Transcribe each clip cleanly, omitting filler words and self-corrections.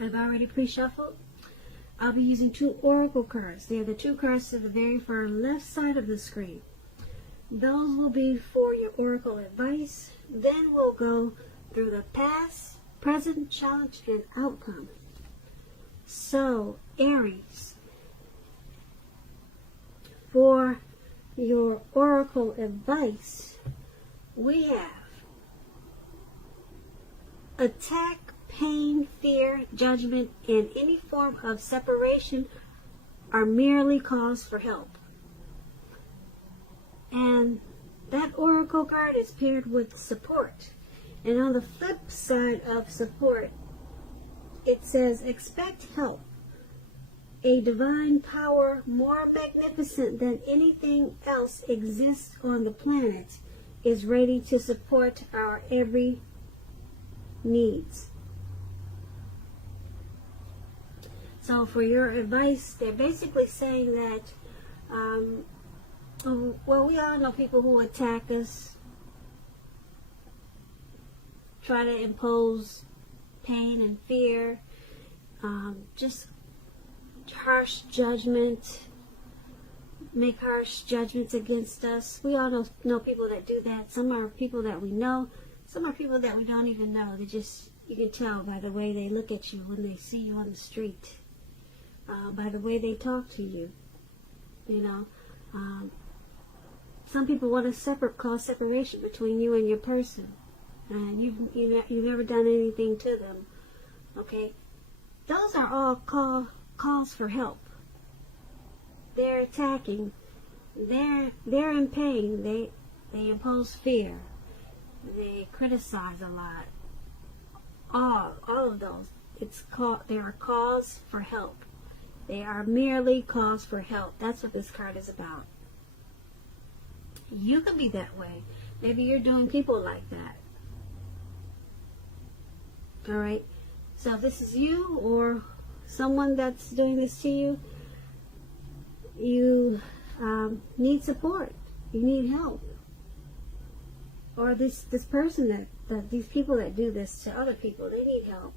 I've already pre-shuffled. I'll be using 2 oracle cards. They're the 2 cards to the very far left side of the screen. Those will be for your oracle advice. Then we'll go through the past, present, challenge, and outcome. So, Aries, for your oracle advice, we have attack, pain, fear, judgment, and any form of separation are merely cause for help. And that oracle card is paired with support. And on the flip side of support, it says, expect help. A divine power more magnificent than anything else exists on the planet is ready to support our every needs. So for your advice, they're basically saying that, well, we all know people who attack us, try to impose pain and fear, just harsh judgment, make harsh judgments against us. We all know people that do that. Some are people that we know. Some are people that we don't even know. You can tell by the way they look at you when they see you on the street, by the way they talk to you. Some people want to cause separation between you and your person, and you've never done anything to them. Okay, those are all calls for help. They're attacking. They're in pain. They impose fear. They criticize a lot. All of those. They are calls for help. They are merely calls for help. That's what this card is about. You can be that way. Maybe you're doing people like that. Alright? So if this is you or someone that's doing this to you, you need support. You need help. Or this person these people that do this to other people, they need help.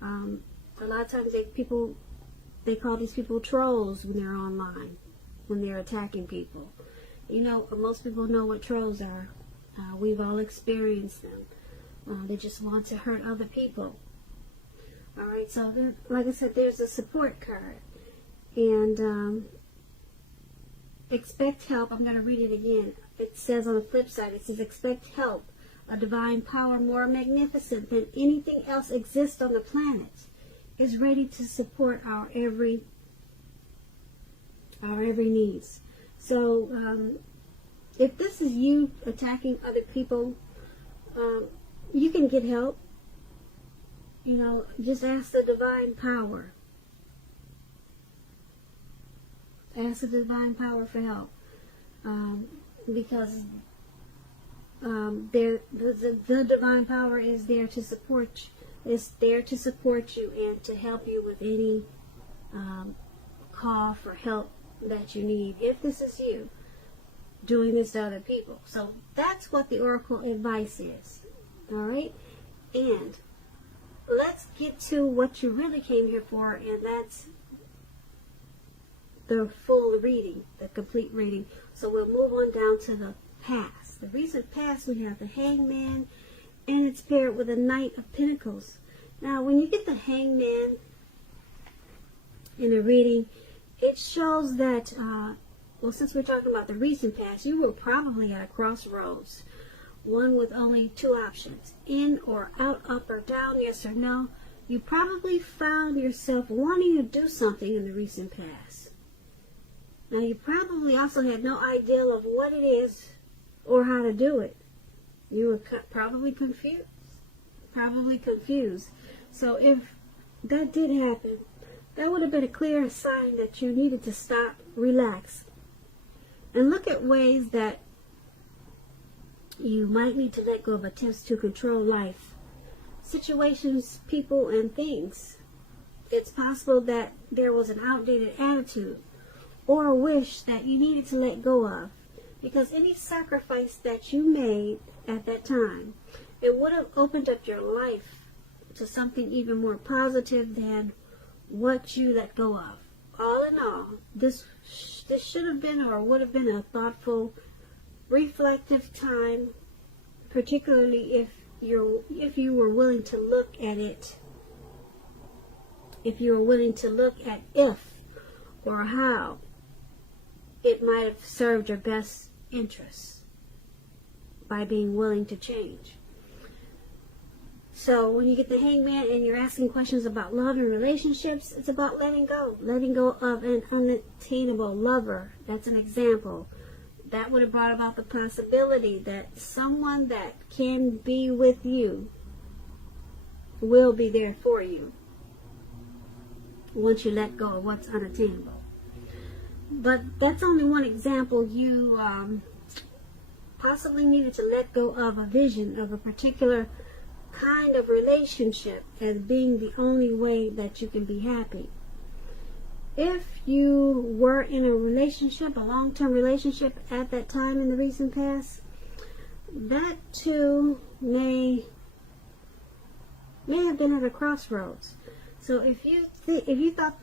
A lot of times they call these people trolls when they're online, when they're attacking people. Most people know what trolls are. We've all experienced them. They just want to hurt other people. Alright, so like I said, there's a support card. And expect help. I'm going to read it again. It says on the flip side, it says, expect help. A divine power more magnificent than anything else exists on the planet is ready to support our every needs. So if this is you attacking other people, you can get help. Just ask the divine power. Ask the divine power for help. Because the divine power is there to support you. It's there to support you and to help you with any call for help that you need, if this is you doing this to other people. So that's what the oracle advice is. Alright? And let's get to what you really came here for, and that's the full reading, the complete reading. So we'll move on down to the past. The recent past, we have the Hangman, and it's paired with a Knight of Pentacles. Now, when you get the Hangman in a reading, it shows that, since we're talking about the recent past, you were probably at a crossroads. One with only 2 options, in or out, up or down, yes or no. You probably found yourself wanting to do something in the recent past. Now, you probably also had no idea of what it is or how to do it. You were probably confused. So if that did happen, that would have been a clear sign that you needed to stop, relax, and look at ways that you might need to let go of attempts to control life, situations, people, and things. It's possible that there was an outdated attitude or a wish that you needed to let go of, because any sacrifice that you made at that time, it would have opened up your life to something even more positive than what you let go of. All in all, this should have been or would have been a thoughtful, reflective time, particularly if you were willing to look at it. If you were willing to look at if or how it might have served your best interests by being willing to change. So when you get the Hangman and you're asking questions about love and relationships, it's about letting go of an unattainable lover. That's an example. That would have brought about the possibility that someone that can be with you will be there for you once you let go of what's unattainable. But that's only one example. You possibly needed to let go of a vision of a particular kind of relationship as being the only way that you can be happy. If you were in a relationship, a long-term relationship at that time in the recent past, that too may have been at a crossroads. So if you thought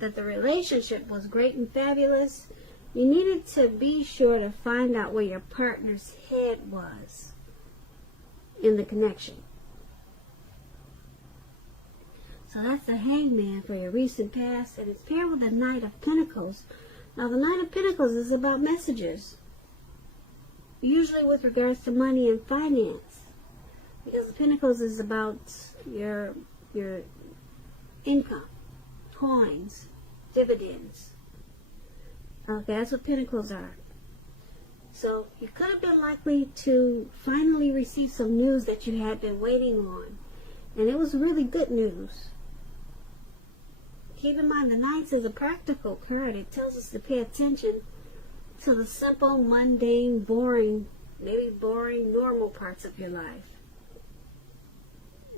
that the relationship was great and fabulous, you needed to be sure to find out where your partner's head was in the connection. So that's the Hangman for your recent past, and it's paired with the Knight of Pentacles. Now the Knight of Pentacles is about messages, usually with regards to money and finance, because the Pentacles is about your income, coins, dividends. Okay, that's what Pentacles are. So you could have been likely to finally receive some news that you had been waiting on, and it was really good news. Keep in mind, the Knights is a practical card. It tells us to pay attention to the simple, mundane, boring, maybe boring, normal parts of your life.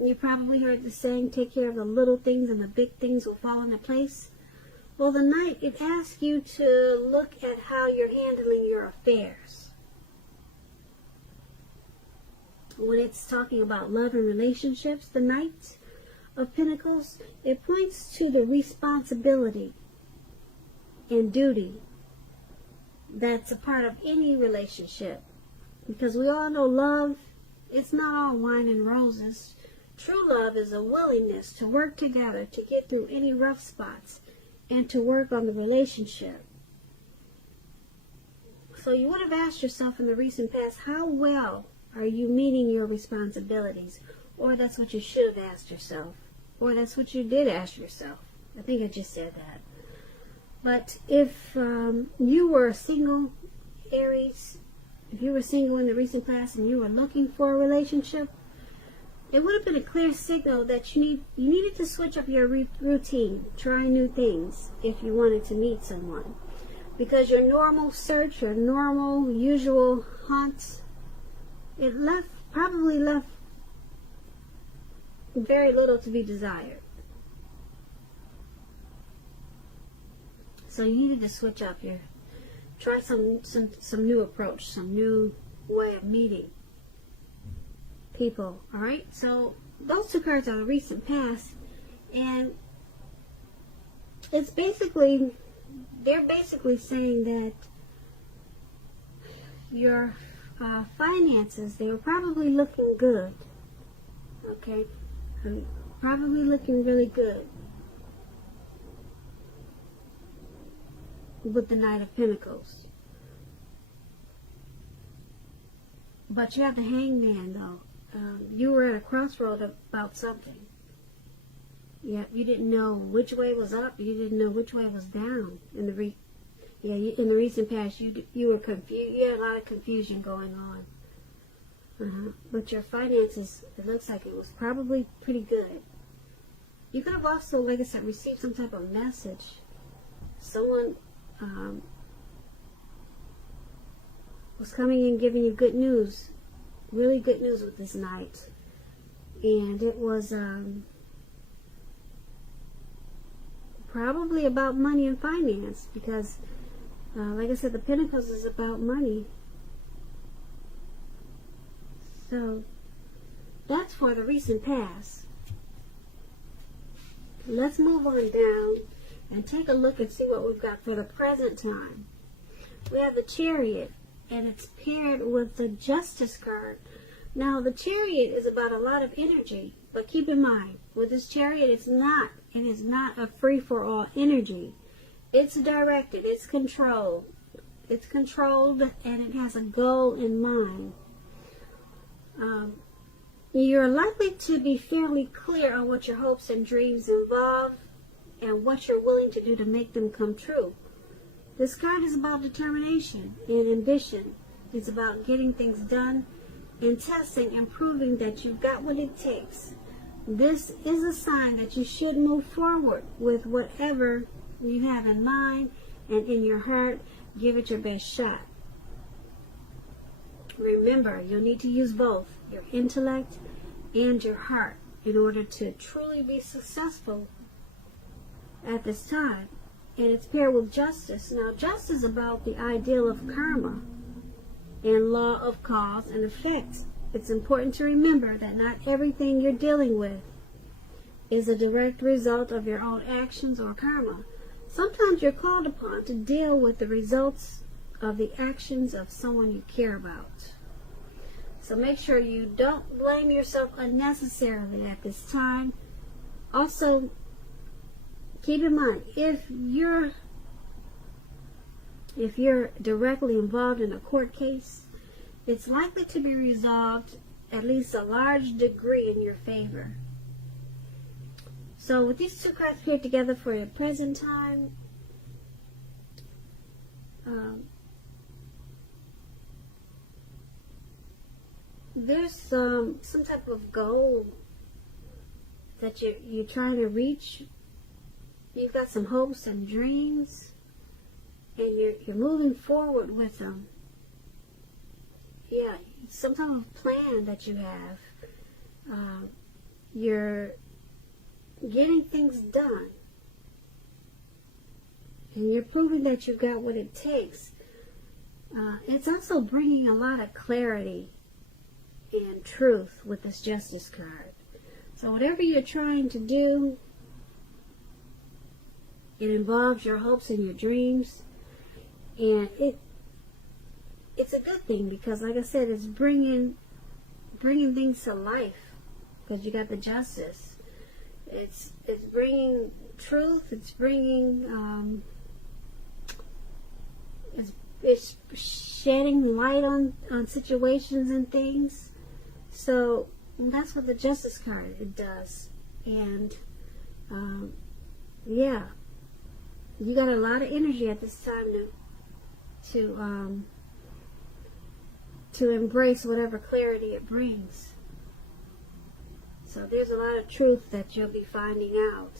You probably heard the saying, take care of the little things and the big things will fall into place. Well, the Knight, it asks you to look at how you're handling your affairs. When it's talking about love and relationships, the Knight of Pentacles, it points to the responsibility and duty that's a part of any relationship. Because we all know love, it's not all wine and roses. True love is a willingness to work together to get through any rough spots and to work on the relationship. So you would have asked yourself in the recent past, how well are you meeting your responsibilities? Or that's what you should have asked yourself. Or that's what you did ask yourself. I think I just said that. But if you were a single Aries, if you were single in the recent past and you were looking for a relationship, it would have been a clear signal that you needed to switch up your routine, try new things if you wanted to meet someone. Because your normal search, your normal, usual hunts, it probably left very little to be desired. So you needed to switch up try some new approach, some new way of meeting people. Alright, so those two cards are the recent past, and they're basically saying that your finances, they were probably looking good. Okay, probably looking really good with the Knight of Pentacles. But you have the Hangman, though. You were at a crossroad about something. Yeah, you didn't know which way was up. You didn't know which way was down. In the recent past, you were confused. You had a lot of confusion going on. But your finances, it looks like it was probably pretty good. You could have also, like I said, received some type of message. Someone was coming and giving you good news. Really good news with this Knight. And it was probably about money and finance, because like I said, the Pentacles is about money. So that's for the recent past. Let's move on down and take a look and see what we've got for the present time. We have the Chariot, and it's paired with the Justice card. Now, the Chariot is about a lot of energy, but keep in mind, with this Chariot, it is not a free-for-all energy. It's directed, it's controlled. It's controlled, and it has a goal in mind. You're likely to be fairly clear on what your hopes and dreams involve and what you're willing to do to make them come true. This card is about determination and ambition. It's about getting things done and testing and proving that you've got what it takes. This is a sign that you should move forward with whatever you have in mind and in your heart. Give it your best shot. Remember, you'll need to use both your intellect and your heart in order to truly be successful at this time. And it's paired with Justice. Now, Justice is about the ideal of karma and law of cause and effect. It's important to remember that not everything you're dealing with is a direct result of your own actions or karma. Sometimes you're called upon to deal with the results of the actions of someone you care about. So make sure you don't blame yourself unnecessarily at this time. Also, keep in mind, if you're directly involved in a court case, it's likely to be resolved at least a large degree in your favor. So with these two cards paired together for your present time, there's some type of goal that you're trying to reach. You've got some hopes and dreams, and you're moving forward with them. Yeah, some type of plan that you have. You're getting things done, and you're proving that you've got what it takes. It's also bringing a lot of clarity and truth with this Justice card. So whatever you're trying to do, it involves your hopes and your dreams, and it's a good thing because, like I said, it's bringing things to life because you got the Justice. It's bringing truth. It's bringing it's shedding light on situations and things. So that's what the Justice card it does. And yeah, you got a lot of energy at this time to embrace whatever clarity it brings. So there's a lot of truth that you'll be finding out,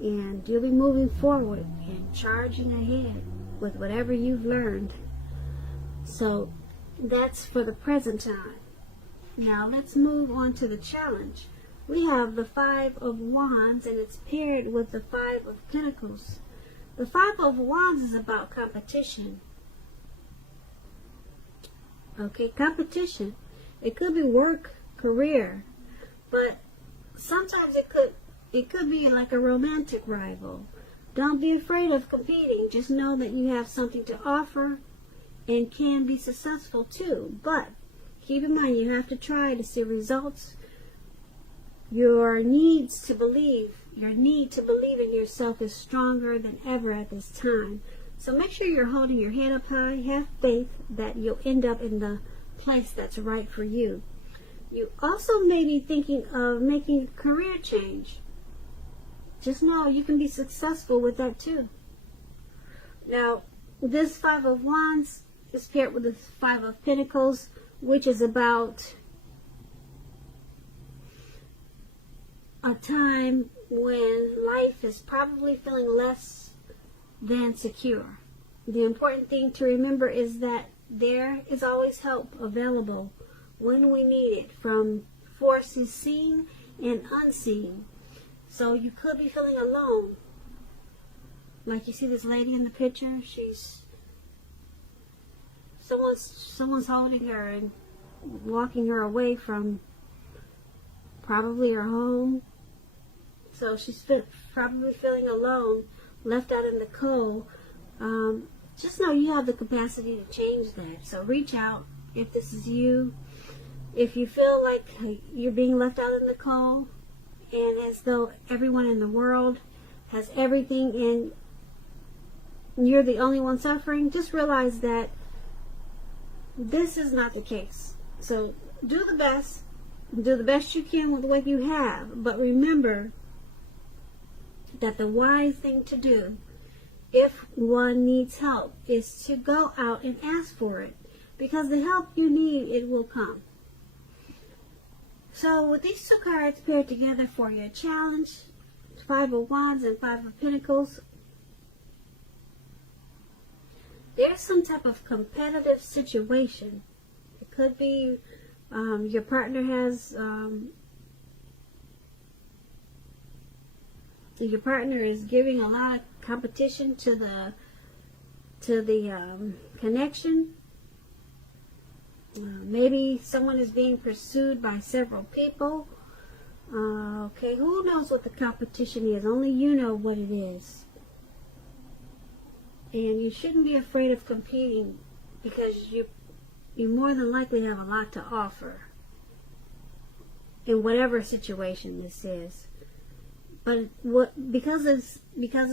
and you'll be moving forward and charging ahead with whatever you've learned. So that's for the present time. Now let's move on to the challenge. We have the Five of Wands, and it's paired with the Five of Pentacles. The Five of Wands is about competition. Okay, competition. It could be work, career, but sometimes it could be like a romantic rival. Don't be afraid of competing. Just know that you have something to offer and can be successful too. But keep in mind, you have to try to see results. Your need to believe in yourself is stronger than ever at this time. So make sure you're holding your head up high. Have faith that you'll end up in the place that's right for you. You also may be thinking of making a career change. Just know you can be successful with that too. Now, this Five of Wands is paired with the Five of Pentacles, which is about a time when life is probably feeling less than secure. The important thing to remember is that there is always help available when we need it, from forces seen and unseen. So you could be feeling alone. Like you see this lady in the picture, someone's holding her and walking her away from probably her home. So she's probably feeling alone, left out in the cold. Just know you have the capacity to change that. So reach out if this is you. If you feel like you're being left out in the cold, and as though everyone in the world has everything and you're the only one suffering, just realize that this is not the case. So do the best you can with what you have, but remember that the wise thing to do, if one needs help, is to go out and ask for it, because the help you need, it will come. So with these two cards paired together for your challenge, Five of Wands and Five of Pentacles, there's some type of competitive situation. It could be your partner has your partner is giving a lot of competition to the connection. Maybe someone is being pursued by several people. Okay, who knows what the competition is? Only you know what it is. And you shouldn't be afraid of competing, because you more than likely have a lot to offer in whatever situation this is. But because it's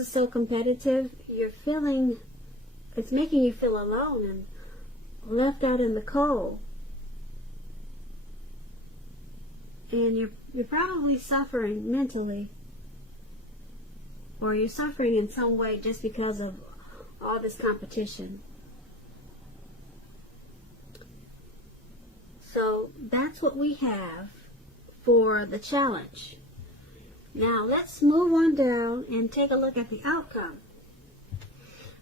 so competitive, it's making you feel alone and left out in the cold. And you're probably suffering mentally, or you're suffering in some way just because of all this competition. So that's what we have for the challenge. Now let's move on down and take a look at the outcome.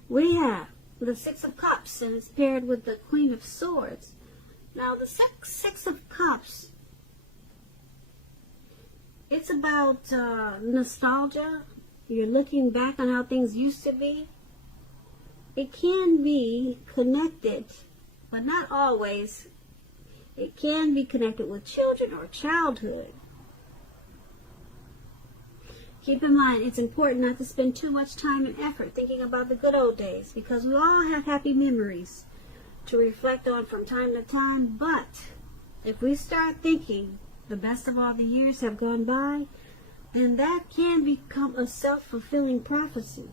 We have the Six of Cups, and it's paired with the Queen of Swords. Now the Six of Cups, it's about nostalgia. You're looking back on how things used to be. It can be connected, but not always. It can be connected with children or childhood. Keep in mind, it's important not to spend too much time and effort thinking about the good old days, because we all have happy memories to reflect on from time to time. But if we start thinking the best of all the years have gone by, then that can become a self-fulfilling prophecy.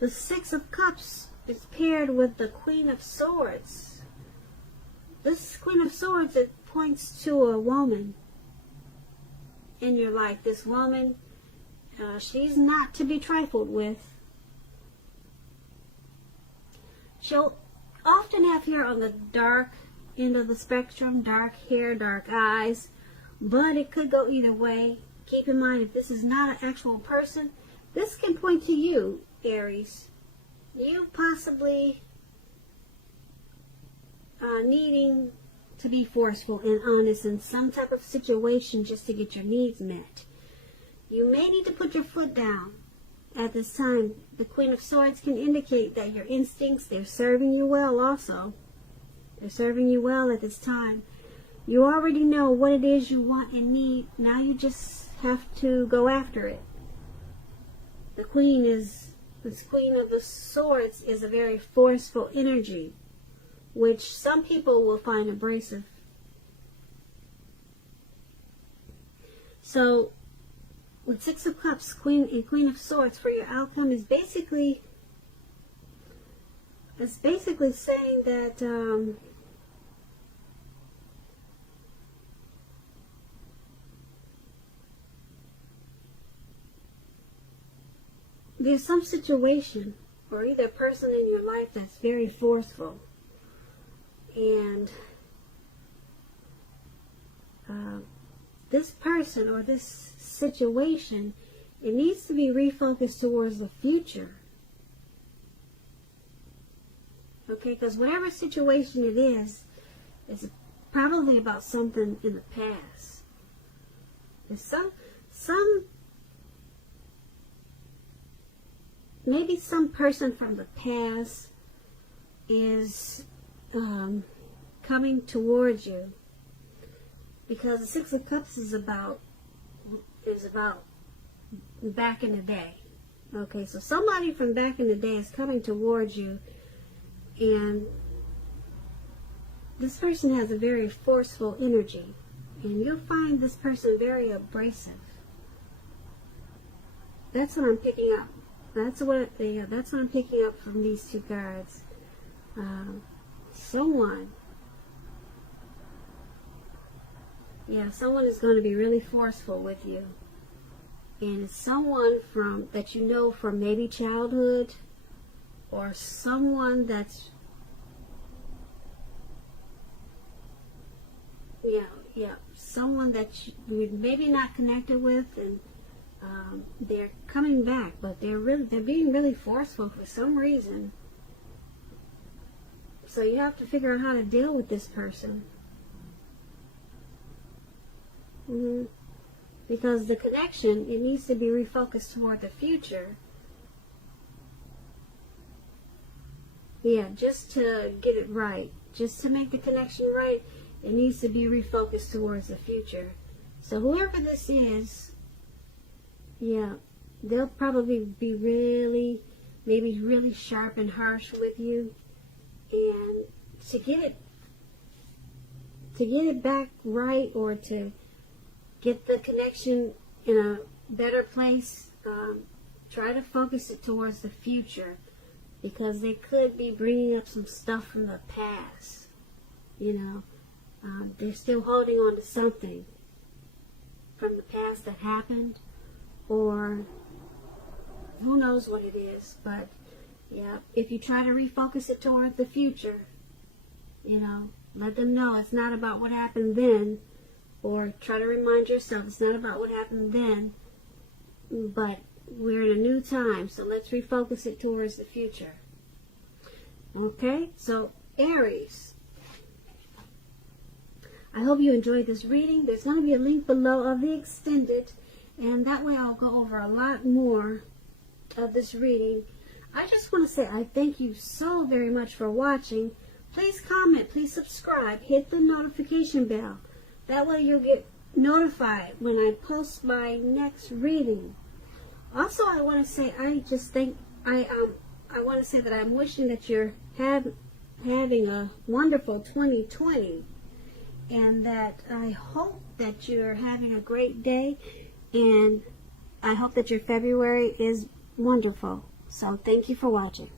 The Six of Cups is paired with the Queen of Swords. This Queen of Swords, it points to a woman in your life. This woman, she's not to be trifled with. She'll often have hair on the dark end of the spectrum, dark hair, dark eyes, but it could go either way. Keep in mind, if this is not an actual person, this can point to you, Aries. You possibly needing to be forceful and honest in some type of situation just to get your needs met. You may need to put your foot down at this time. The Queen of Swords can indicate that your instincts, they're serving you well also. They're serving you well at this time. You already know what it is you want and need. Now you just have to go after it. This Queen of the Swords is a very forceful energy, which some people will find abrasive. So, with Six of Cups, Queen and Queen of Swords, for your outcome is basically saying that there's some situation or either person in your life that's very forceful. And this person or this situation, it needs to be refocused towards the future. Okay, because whatever situation it is, it's probably about something in the past. There's maybe some person from the past is coming towards you, because the Six of Cups is about back in the day. Okay, so somebody from back in the day is coming towards you, and this person has a very forceful energy, and you'll find this person very abrasive. That's what I'm picking up. That's what I'm picking up from these two cards. Someone is going to be really forceful with you. And it's someone that you know from maybe childhood, or someone that's someone that you're maybe not connected with, and they're coming back, but they're being really forceful for some reason. So you have to figure out how to deal with this person. Because the connection, it needs to be refocused toward the future. Yeah, just to get it right. Just to make the connection right, it needs to be refocused towards the future. So whoever this is, they'll probably be maybe really sharp and harsh with you. And to get it back right, or to get the connection in a better place, try to focus it towards the future, because they could be bringing up some stuff from the past. They're still holding on to something from the past that happened, or who knows what it is. But if you try to refocus it toward the future, let them know it's not about what happened then, or try to remind yourself it's not about what happened then, but we're in a new time, so let's refocus it towards the future. Okay, so Aries, I hope you enjoyed this reading. There's going to be a link below of the extended, and that way I'll go over a lot more of this reading. I just want to say I thank you so very much for watching. Please comment, please subscribe, hit the notification bell. That way you'll get notified when I post my next reading. Also, I want to say I want to say that I'm wishing that you're having a wonderful 2020, and that I hope that you're having a great day, and I hope that your February is wonderful. So thank you for watching.